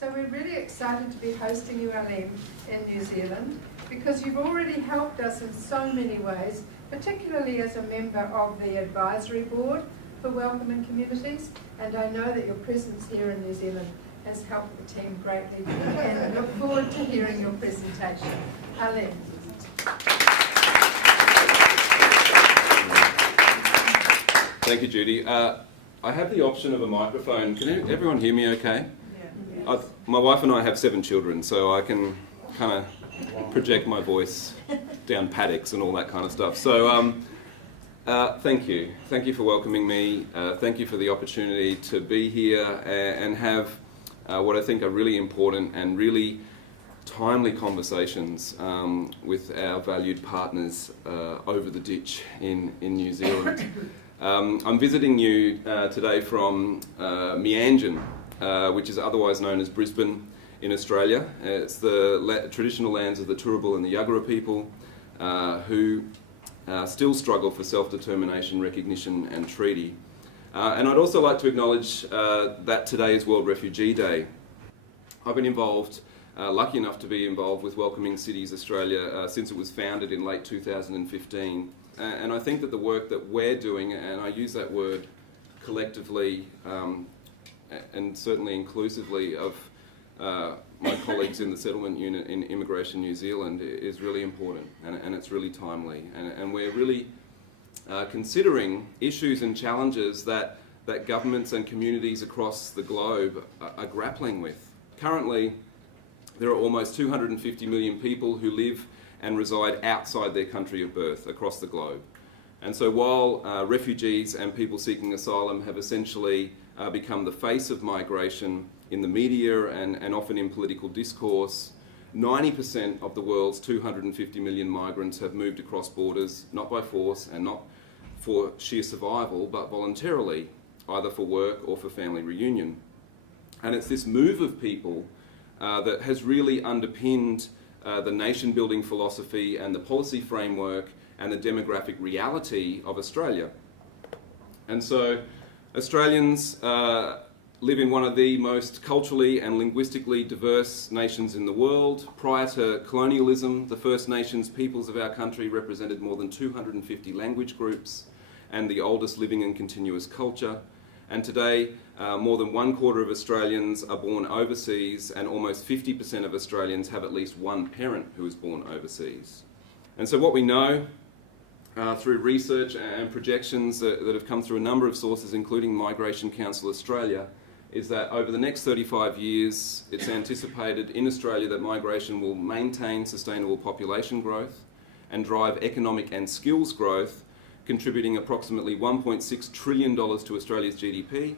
So we're really excited to be hosting you, Aleem, in New Zealand, because you've already helped us in so many ways, particularly as a member of the advisory board for Welcoming Communities, and I know that your presence here in New Zealand has helped the team greatly, and look forward to hearing your presentation. Aleem. Thank you, Judy. I have the option of a microphone. Can everyone hear me okay? Yeah. My wife and I have 7 children, so I can kind of project my voice down paddocks and all that kind of stuff. So thank you. Thank you for welcoming me. Thank you for the opportunity to be here and have what I think are really important and really timely conversations with our valued partners over the ditch in New Zealand. I'm visiting you today from Meanjin, which is otherwise known as Brisbane in Australia. It's the traditional lands of the Turrbal and the Yagara people who still struggle for self-determination, recognition and treaty. And I'd also like to acknowledge that today is World Refugee Day. I've been involved, lucky enough to be involved with Welcoming Cities Australia since it was founded in late 2015. And I think that the work that we're doing, and I use that word collectively and certainly inclusively of my colleagues in the settlement unit in Immigration New Zealand, is really important and it's really timely. And we're really considering issues and challenges that governments and communities across the globe are grappling with. Currently, there are almost 250 million people who live and reside outside their country of birth across the globe. And so while refugees and people seeking asylum have essentially become the face of migration in the media and often in political discourse, 90% of the world's 250 million migrants have moved across borders, not by force and not for sheer survival, but voluntarily, either for work or for family reunion. And it's this move of people that has really underpinned the nation-building philosophy and the policy framework and the demographic reality of Australia. And so Australians live in one of the most culturally and linguistically diverse nations in the world. Prior to colonialism, the First Nations peoples of our country represented more than 250 language groups and the oldest living and continuous culture. And today, more than 1/4 of Australians are born overseas, and almost 50% of Australians have at least one parent who is born overseas. And so what we know through research and projections that have come through a number of sources, including Migration Council Australia, is that over the next 35 years, it's anticipated in Australia that migration will maintain sustainable population growth and drive economic and skills growth, contributing approximately $1.6 trillion to Australia's GDP.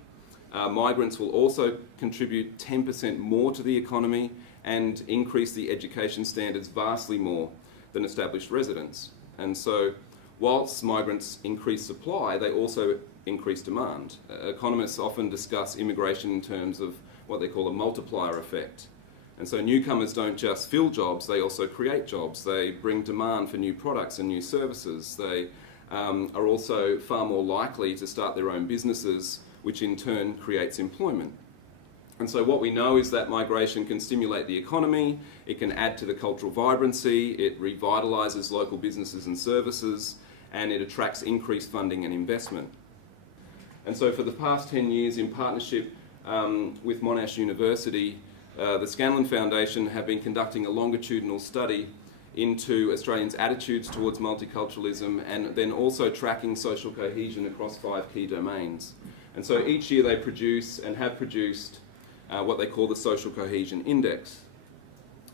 Migrants will also contribute 10% more to the economy and increase the education standards vastly more than established residents. And so, whilst migrants increase supply, they also increase demand. Economists often discuss immigration in terms of what they call a multiplier effect. And so newcomers don't just fill jobs, they also create jobs. They bring demand for new products and new services. They are also far more likely to start their own businesses, which in turn creates employment. And so what we know is that migration can stimulate the economy, it can add to the cultural vibrancy, it revitalises local businesses and services, and it attracts increased funding and investment. And so for the past 10 years, in partnership with Monash University, the Scanlon Foundation have been conducting a longitudinal study into Australians' attitudes towards multiculturalism, and then also tracking social cohesion across 5 key domains. And so each year they produce and have produced what they call the Social Cohesion Index.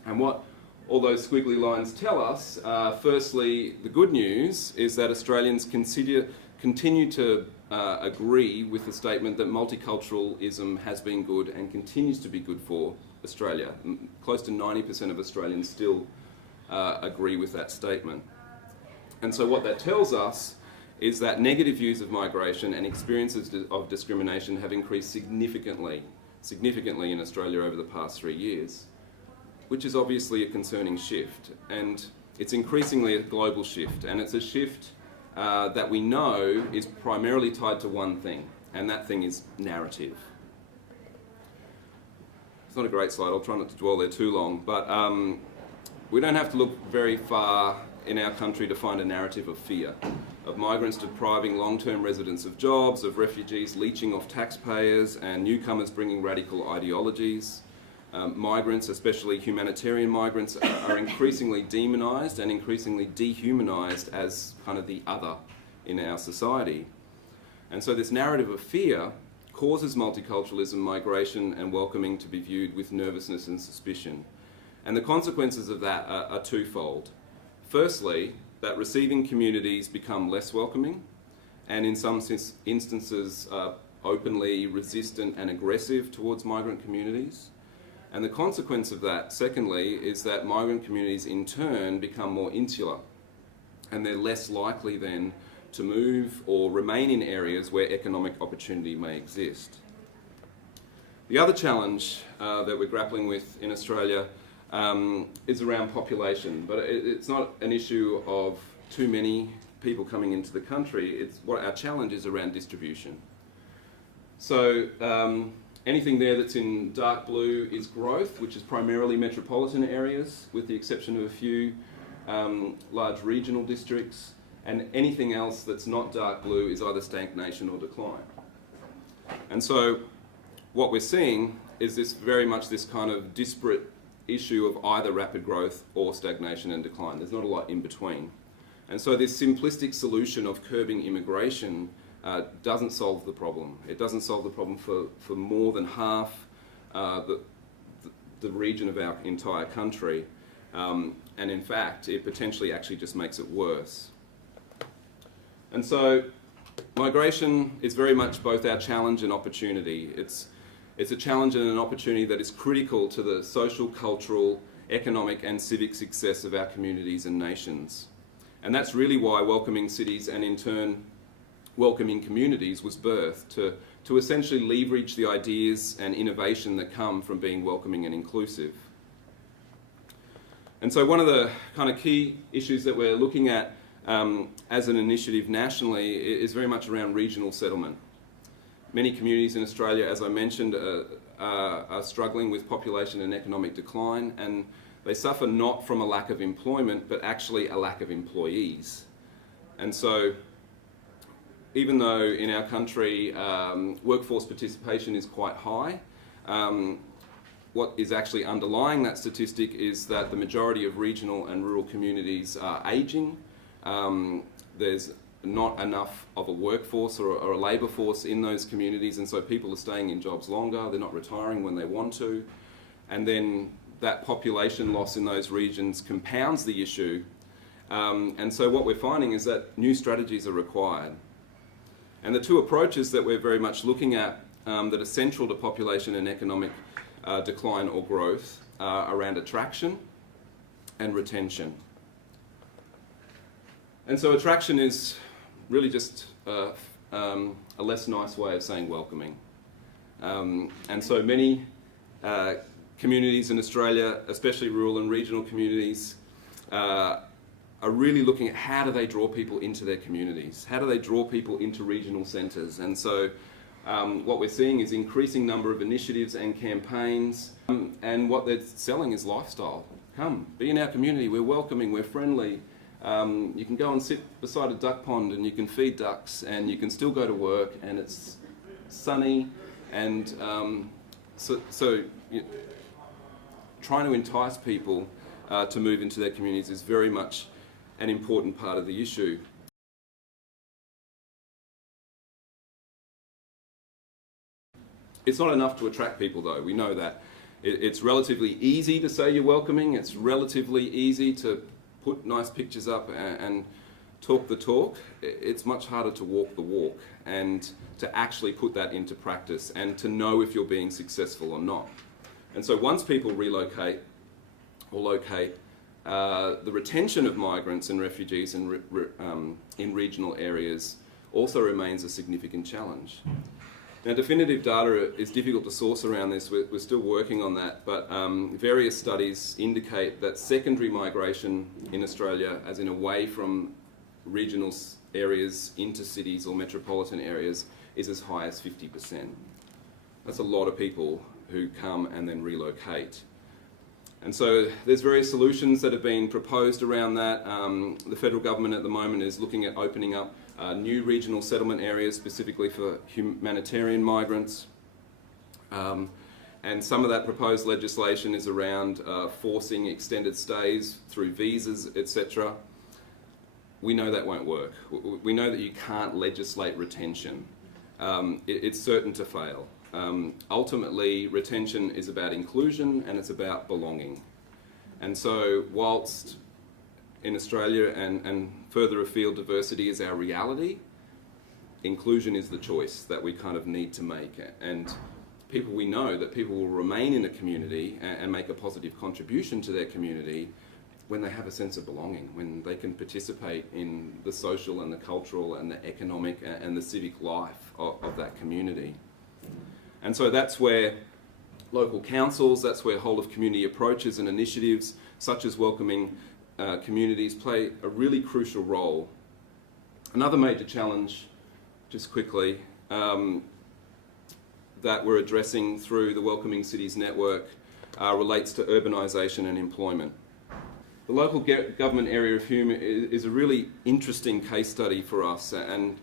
And what all those squiggly lines tell us, firstly, the good news is that Australians continue to agree with the statement that multiculturalism has been good and continues to be good for Australia. Close to 90% of Australians still agree with that statement. And so what that tells us is that negative views of migration and experiences of discrimination have increased significantly in Australia over the past 3 years, which is obviously a concerning shift. And it's increasingly a global shift, and it's a shift that we know is primarily tied to one thing, and that thing is narrative. it's not a great slide, I'll try not to dwell there too long, but we don't have to look very far in our country to find a narrative of fear, of migrants depriving long-term residents of jobs, of refugees leeching off taxpayers, and newcomers bringing radical ideologies. Migrants, especially humanitarian migrants, are increasingly demonised and increasingly dehumanised as kind of the other in our society. And so this narrative of fear causes multiculturalism, migration and welcoming to be viewed with nervousness and suspicion. And the consequences of that are twofold. Firstly, that receiving communities become less welcoming and in some instances openly resistant and aggressive towards migrant communities. And the consequence of that, secondly, is that migrant communities in turn become more insular and they're less likely then to move or remain in areas where economic opportunity may exist. The other challenge that we're grappling with in Australia is around population, but it's not an issue of too many people coming into the country. It's what our challenge is around distribution. So anything there that's in dark blue is growth, which is primarily metropolitan areas, with the exception of a few large regional districts, and anything else that's not dark blue is either stagnation or decline. And so what we're seeing is this very much this kind of disparate issue of either rapid growth or stagnation and decline. There's not a lot in between. And so this simplistic solution of curbing immigration doesn't solve the problem. It doesn't solve the problem for more than half the region of our entire country. And in fact, it potentially actually just makes it worse. And so migration is very much both our challenge and opportunity. It's a challenge and an opportunity that is critical to the social, cultural, economic and civic success of our communities and nations. And that's really why Welcoming Cities and in turn Welcoming Communities was birthed, to essentially leverage the ideas and innovation that come from being welcoming and inclusive. And so one of the kind of key issues that we're looking at as an initiative nationally is very much around regional settlement. Many communities in Australia, as I mentioned, are struggling with population and economic decline, and they suffer not from a lack of employment, but actually a lack of employees. And so even though in our country workforce participation is quite high, what is actually underlying that statistic is that the majority of regional and rural communities are ageing. There's not enough of a workforce or a labour force in those communities, and so people are staying in jobs longer, they're not retiring when they want to, and then that population loss in those regions compounds the issue, and so what we're finding is that new strategies are required. And the two approaches that we're very much looking at that are central to population and economic decline or growth are around attraction and retention. And so attraction is really just a less nice way of saying welcoming. And so many communities in Australia, especially rural and regional communities, are really looking at how do they draw people into their communities? How do they draw people into regional centres? And so what we're seeing is increasing number of initiatives and campaigns, and what they're selling is lifestyle. Come, be in our community, we're welcoming, we're friendly. You can go and sit beside a duck pond and you can feed ducks and you can still go to work and it's sunny, and trying to entice people to move into their communities is very much an important part of the issue. It's not enough to attract people though, we know that. It's relatively easy to say you're welcoming, it's relatively easy to put nice pictures up and talk the talk. It's much harder to walk the walk and to actually put that into practice and to know if you're being successful or not. And so once people relocate or locate, the retention of migrants and refugees in regional areas also remains a significant challenge. Now, definitive data is difficult to source around this. We're still working on that, but various studies indicate that secondary migration in Australia, as in away from regional areas into cities or metropolitan areas, is as high as 50%. That's a lot of people who come and then relocate. And so there's various solutions that have been proposed around that. The federal government at the moment is looking at opening up new regional settlement areas specifically for humanitarian migrants. And some of that proposed legislation is around forcing extended stays through visas, etc. We know that won't work. We know that you can't legislate retention. It's certain to fail. Ultimately, retention is about inclusion and it's about belonging. And so whilst in Australia and further afield diversity is our reality, inclusion is the choice that we kind of need to make. And we know that people will remain in a community and make a positive contribution to their community when they have a sense of belonging, when they can participate in the social and the cultural and the economic and the civic life of that community. And so that's where local councils, that's where whole of community approaches and initiatives such as welcoming communities play a really crucial role. Another major challenge, just quickly, that we're addressing through the Welcoming Cities Network relates to urbanisation and employment. The local government area of Hume is a really interesting case study for us, and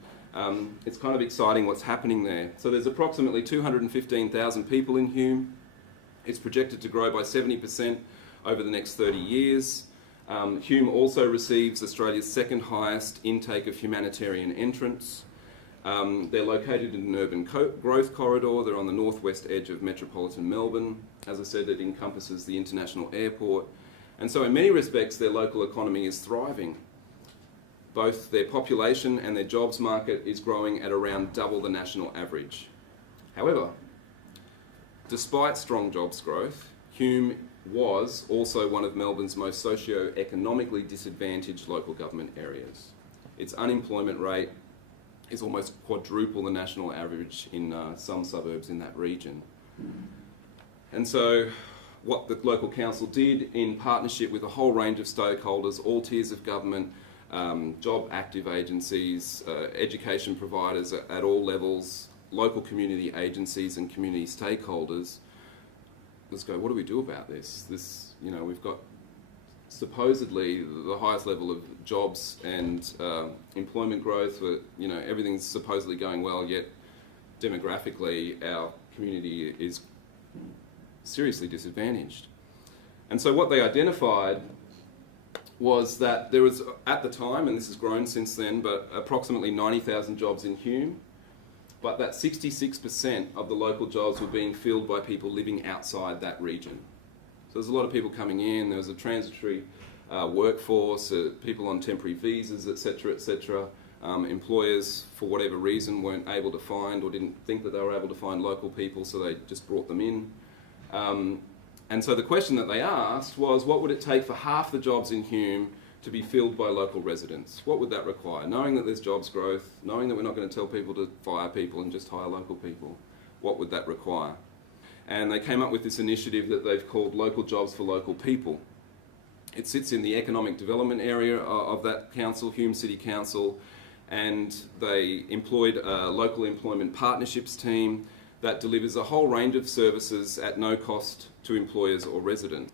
it's kind of exciting what's happening there. So there's approximately 215,000 people in Hume. It's projected to grow by 70% over the next 30 years. Hume also receives Australia's second highest intake of humanitarian entrants. They're located in an urban growth corridor. They're on the northwest edge of metropolitan Melbourne. As I said, it encompasses the international airport. And so in many respects, their local economy is thriving. Both their population and their jobs market is growing at around double the national average. However, despite strong jobs growth, Hume was also one of Melbourne's most socio-economically disadvantaged local government areas. Its unemployment rate is almost quadruple the national average in some suburbs in that region. And so what the local council did in partnership with a whole range of stakeholders, all tiers of government, job active agencies, education providers at all levels, local community agencies and community stakeholders, let's go, what do we do about this? We've got supposedly the highest level of jobs and employment growth, everything's supposedly going well, yet demographically our community is seriously disadvantaged. And so what they identified was that there was, at the time, and this has grown since then, but approximately 90,000 jobs in Hume, but that 66% of the local jobs were being filled by people living outside that region. So there's a lot of people coming in, there was a transitory workforce, people on temporary visas, etc., etc. Employers, for whatever reason, weren't able to find or didn't think that they were able to find local people, so they just brought them in. And so the question that they asked was, what would it take for half the jobs in Hume to be filled by local residents? What would that require? Knowing that there's jobs growth, knowing that we're not going to tell people to fire people and just hire local people, what would that require? And they came up with this initiative that they've called Local Jobs for Local People. It sits in the economic development area of that council, Hume City Council, and they employed a local employment partnerships team that delivers a whole range of services at no cost to employers or residents.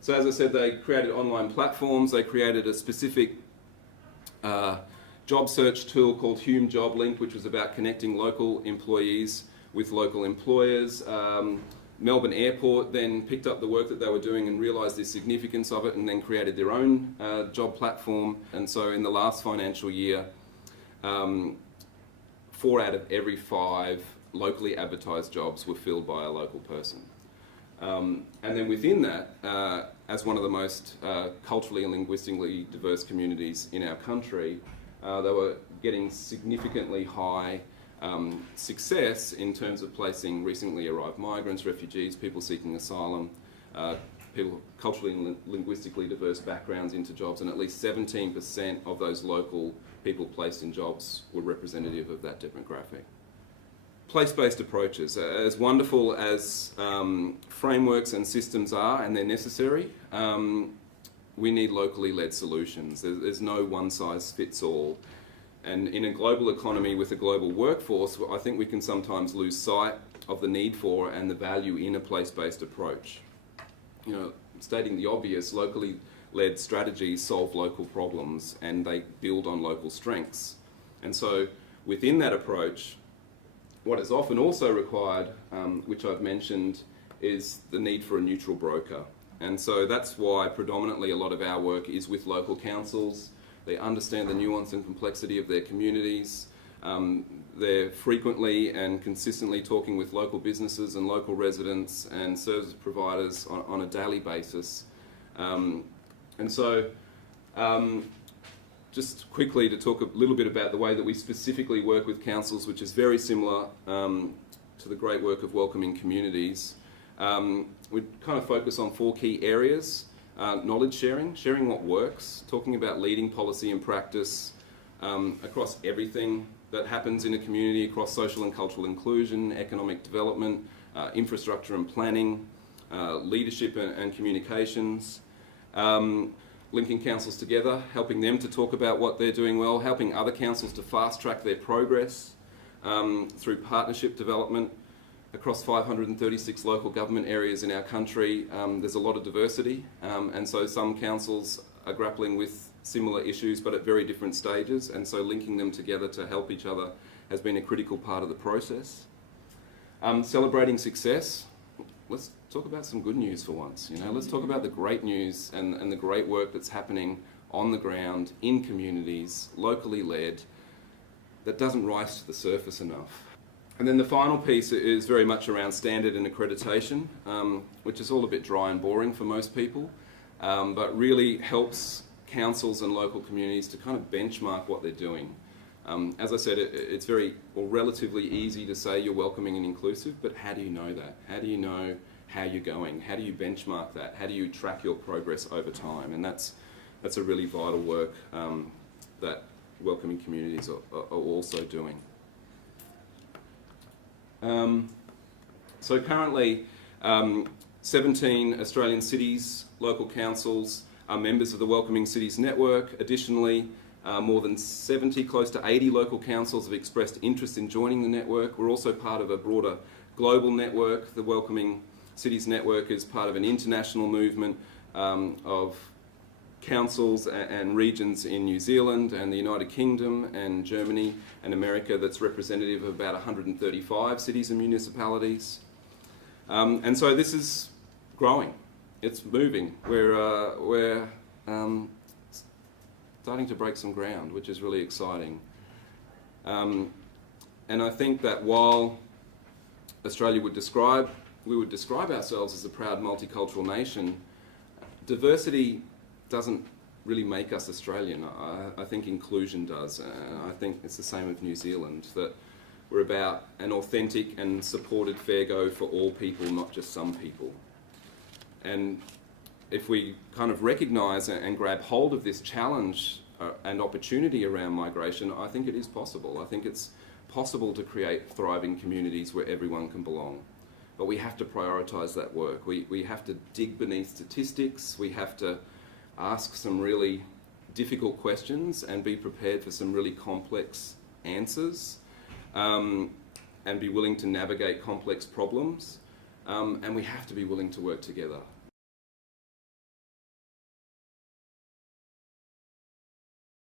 So as I said, they created online platforms, they created a specific job search tool called Hume Job Link, which was about connecting local employees with local employers. Melbourne Airport then picked up the work that they were doing and realised the significance of it and then created their own job platform. And so in the last financial year, 4 out of every 5 locally advertised jobs were filled by a local person. And then within that, as one of the most culturally and linguistically diverse communities in our country, they were getting significantly high success in terms of placing recently arrived migrants, refugees, people seeking asylum, people culturally and linguistically diverse backgrounds into jobs, and at least 17% of those local people placed in jobs were representative of that demographic. Place-based approaches, as wonderful as frameworks and systems are, and they're necessary, we need locally led solutions. There's no one-size-fits-all. And in a global economy with a global workforce, I think we can sometimes lose sight of the need for and the value in a place-based approach. You know, stating the obvious, locally led strategies solve local problems and they build on local strengths. And so within that approach, what is often also required, which I've mentioned, is the need for a neutral broker. And so that's why predominantly a lot of our work is with local councils. They understand the nuance and complexity of their communities. They're frequently and consistently talking with local businesses and local residents and service providers on a daily basis. And so just quickly to talk a little bit about the way that we specifically work with councils, which is very similar to the great work of welcoming communities. We kind of focus on 4 key areas. Knowledge sharing, sharing what works, talking about leading policy and practice across everything that happens in a community, across social and cultural inclusion, economic development, infrastructure and planning, leadership and communications. Linking councils together, helping them to talk about what they're doing well, helping other councils to fast track their progress through partnership development. Across 536 local government areas in our country, there's a lot of diversity, and so some councils are grappling with similar issues but at very different stages, and so linking them together to help each other has been a critical part of the process. Celebrating success. Let's talk about some good news for once. You know, let's talk about the great news and the great work that's happening on the ground, in communities, locally led, that doesn't rise to the surface enough. And then the final piece is very much around standard and accreditation, which is all a bit dry and boring for most people, but really helps councils and local communities to kind of benchmark what they're doing. As I said, it's very, or relatively easy to say you're welcoming and inclusive, but how do you know that? How do you know how you're going? How do you benchmark that? How do you track your progress over time? And that's a really vital work that welcoming communities are also doing. So currently, 17 Australian cities, local councils are members of the Welcoming Cities Network. Additionally, more than 70, close to 80 local councils have expressed interest in joining the network. We're also part of a broader global network. The Welcoming Cities Network is part of an international movement of councils and regions in New Zealand and the United Kingdom and Germany and America that's representative of about 135 cities and municipalities. And so this is growing. It's moving. We're starting to break some ground, which is really exciting. And I think that while Australia we would describe ourselves as a proud multicultural nation, diversity doesn't really make us Australian. I think inclusion does. I think it's the same with New Zealand, that we're about an authentic and supported fair go for all people, not just some people. And if we kind of recognise and grab hold of this challenge and opportunity around migration, I think it is possible. I think it's possible to create thriving communities where everyone can belong. But we have to prioritise that work. We have to dig beneath statistics. We have to ask some really difficult questions and be prepared for some really complex answers, and be willing to navigate complex problems. And we have to be willing to work together.